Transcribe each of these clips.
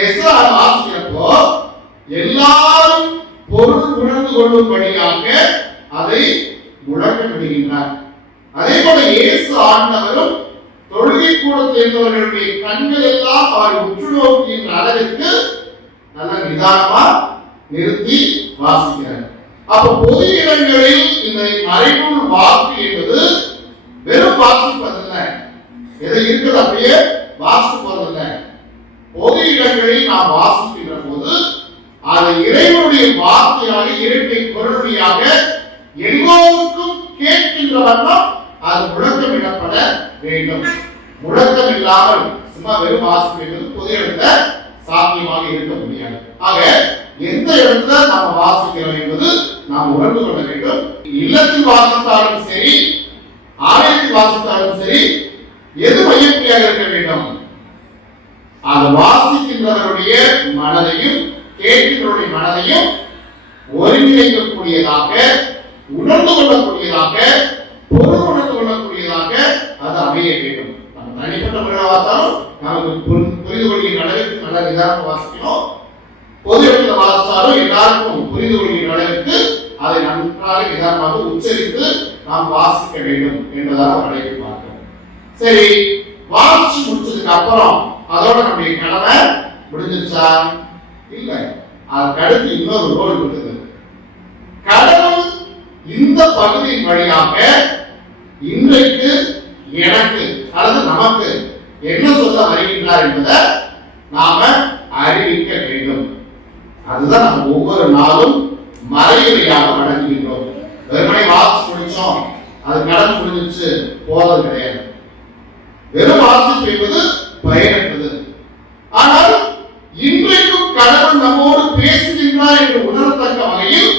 Ezra வாசிக்கிறப்போ எல்லாரும் பொருள் உணர்ந்து கொள்ளும்படியாக அதை முழக்கமிடுகின்றார். அதே போல இயேசு ஆண்டவரும் தொழுகை கூட சேர்ந்தவர்களுடைய கண்கள் எல்லாம் அவரை உற்று நோக்கின்ற அளவிற்கு நல்ல நிதானமா நிறுத்தி வாசிக்கிறார். அப்ப பொது இடங்களில் இந்த மறைநூல் வாக்கு என்பது வெறும் வாசிப்பதில்லை. எதை இருக்கிறது அப்படியே வாசிப்பதல்ல பொது இடங்களில் நாம் வாசிக்கின்ற போது அதை இறைவனுடைய வார்த்தையாக இரட்டை பொருளியாக எல்லோருக்கும் கேட்கின்ற வண்ணம் அது முழக்கமிடப்பட வேண்டும். முழக்கம் இல்லாமல் சும்மா வெறும் வாசிப்பு என்பது பொது இடத்துல சாத்தியமாக இருக்க முடியாது. ஆக எந்த இடத்துல நாம் வாசிக்கிறோம் என்பது நாம் உணர்ந்து கொள்ள வேண்டும். இல்லத்தில் வாசித்தாலும் சரி ஆலயத்தில் வாசித்தாலும் சரி எது மையப்புள்ளியாக இருக்க வேண்டும்? அது வாசிக்கின்றவருடைய மனதையும் கேட்கின்றவருடைய மனதையும் ஒருங்கிணைக்கக்கூடியதாக உணர்ந்து கொள்ளக்கூடியதாக பொருள் உணர்ந்து கொள்ளக்கூடியதாக அது அமைய வேண்டும். நம்ம தனிப்பட்ட முறையில் வாசாலும் நமக்கு புரிந்து கொள்கின்ற அளவுக்கு நல்ல நிதானம் வாசிக்கணும். பொது இடத்துல வாசித்தாலும் எல்லாருக்கும் புரிந்து கொள்கின்ற அளவுக்கு அதை நன்றாக நிதானமாக உச்சரித்து நாம் வாசிக்க வேண்டும் என்பதாக அழைப்பு பார்க்கிறோம் சரி வாசிச்சு முடிச்சதுக்கு அப்புறம் அதோட நம்முடைய கடமை முடிஞ்சிச்சா இல்ல. அதுக்கடுத்து இன்னொரு ரோல் இருக்குது கடவுள் இந்த பகுதியின் வழியாக இன்றைக்கு எனக்கு அல்லது நமக்கு என்ன சொல்ல வருகின்றார் என்பதை நாம அறிவிக்க வேண்டும். அதுதான் நம்ம ஒவ்வொரு நாளும் மறைவுரையாக வழங்குகின்றோம். வெறுமனை வாசி முடிச்சோம் அது கடந்து முடிஞ்சிச்சு போறது கிடையாது. வெறும் வாசிப்பு என்பது பயனற்றது. பேசுகின்றார் என்று உணரத்தக்க வகையில்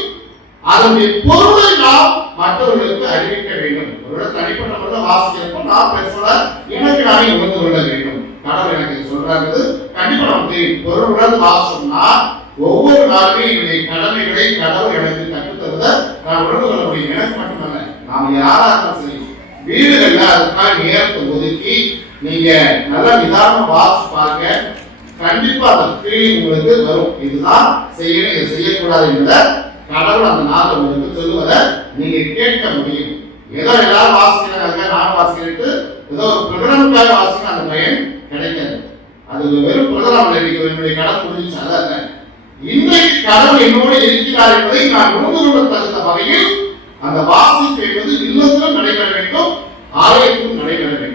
அதனுடைய பொருளை நாம் மற்றவர்களுக்கு அறிவிக்க வேண்டும். ஒருவேளை தனிப்பட்ட முறையில் வாசிக்கிறப்போ நான் பேசுறத எனக்கு நானே உணர்ந்து கொள்ள வேண்டும். கடவுள் எனக்கு இது சொல்றாரு. கண்டிப்பா நமக்கு தெரியும் பொருள் உணர்ந்து வாசிச்சோம்னா ஒவ்வொரு நாளுமே என்னுடைய கடமைகளை கடவுள் எனக்கு கற்றுத்தருத நான் உணர்ந்து கொள்ள முடியும். எனக்கு மட்டுமல்ல நாம் யாரா இருந்தாலும் சரி வீடுகள்ல அதுக்கான நேரத்தை ஒதுக்கி நீங்க நல்ல நிதானமா வாசி பார்க்க கண்டிப்பா அந்த ஃபீலிங் உங்களுக்கு வரும். இதுதான் செய்யணும் இதை செய்யக்கூடாது என்பதை கடவுள் அந்த நாள் உங்களுக்கு சொல்லுவதை நீங்க கேட்க முடியும். ஏதோ எல்லாரும் வாசிக்கிறாங்க நான் வாசிக்கிட்டு ஏதோ ஒரு பிரகடனத்துக்காக வாசிக்க அந்த பயன் கிடைக்காது. அது வெறும் பிரகடனம் இன்னைக்கு என்னுடைய கடன் முடிஞ்சு அதல்ல இன்றைக்கு கடவுள் என்னோடு இருக்கிறார் என்பதை நான் உணர்ந்து கொள்ள தகுந்த வகையில் அந்த வாசிப்பு என்பது இல்லத்திலும் நடைபெற வேண்டும். ஆலயத்திலும் நடைபெற வேண்டும்.